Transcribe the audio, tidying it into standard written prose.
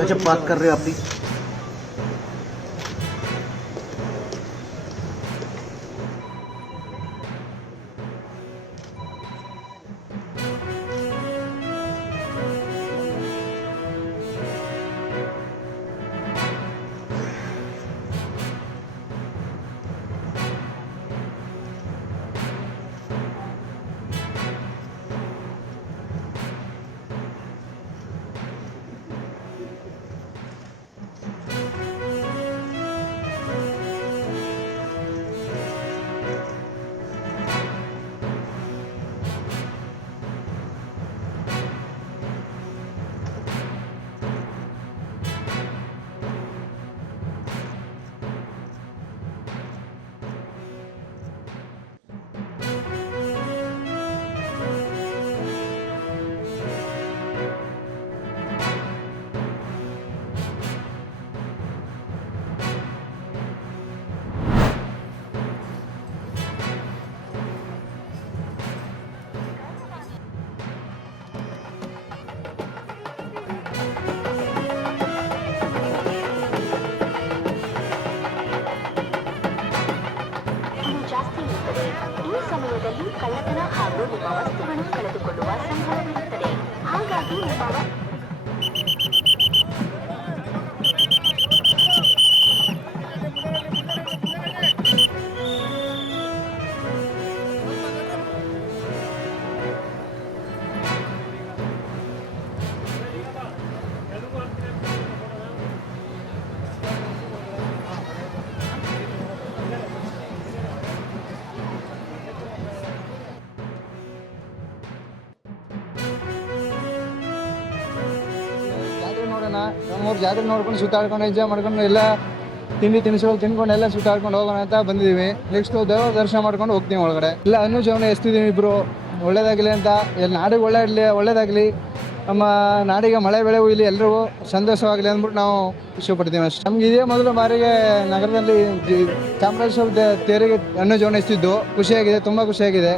गजब बात कर रहे हो आप भी। ಜಾಸ್ತಿ ಇರುತ್ತದೆ. ಈ ಸಮಯದಲ್ಲಿ ಕಳ್ಳತನ ಹಾಗೂ ನಿಮ್ಮ ವಸ್ತುಗಳು ಕಳೆದುಕೊಳ್ಳುವ ಸಂಭವವಿರುತ್ತದೆ. ಹಾಗಾಗಿ ಜಾತ್ರೆ ನೋಡೋಣ, ನಮ್ಮೂರು ಜಾತ್ರೆ ನೋಡ್ಕೊಂಡು ಸುತ್ತಾಡ್ಕೊಂಡು ಎಂಜಾಯ್ ಮಾಡ್ಕೊಂಡು ಎಲ್ಲ ತಿಂಡಿ ತಿನಿಸುಗಳು ತಿನ್ಕೊಂಡು ಎಲ್ಲ ಸುತ್ತಾಡ್ಕೊಂಡು ಹೋಗೋಣ ಅಂತ ಬಂದಿದ್ದೀವಿ. ನೆಕ್ಸ್ಟ್ ದೇವರ ದರ್ಶನ ಮಾಡ್ಕೊಂಡು ಹೋಗ್ತೀವಿ ಒಳಗಡೆ. ಇಲ್ಲ ಅನುಜವನ್ನ ಎಸ್ತಿದ್ದೀವಿ ಇಬ್ರು, ಒಳ್ಳೇದಾಗಲಿ ಅಂತ. ಎಲ್ಲ ನಾಡಿಗೆ ಒಳ್ಳೇದಾಗಲಿ, ನಮ್ಮ ನಾಡಿಗೆ ಮಳೆ ಬೆಳೆ ಇಲ್ಲಿ ಎಲ್ರಿಗೂ ಸಂತೋಷವಾಗಲಿ ಅಂದ್ಬಿಟ್ಟು ನಾವು ಇಷ್ಟಪಡ್ತೀವಿ ಅಷ್ಟೇ. ನಮ್ಗೆ ಇದೇ ಮೊದಲು ಬಾರಿಗೆ ನಗರದಲ್ಲಿ ಚಾಮರಾಜೇಶ್ವರ ತೇರಿಗೆ ಅನುಜವನ್ನ ಎಸ್ತಿದ್ದು. ಖುಷಿಯಾಗಿದೆ, ತುಂಬ ಖುಷಿಯಾಗಿದೆ.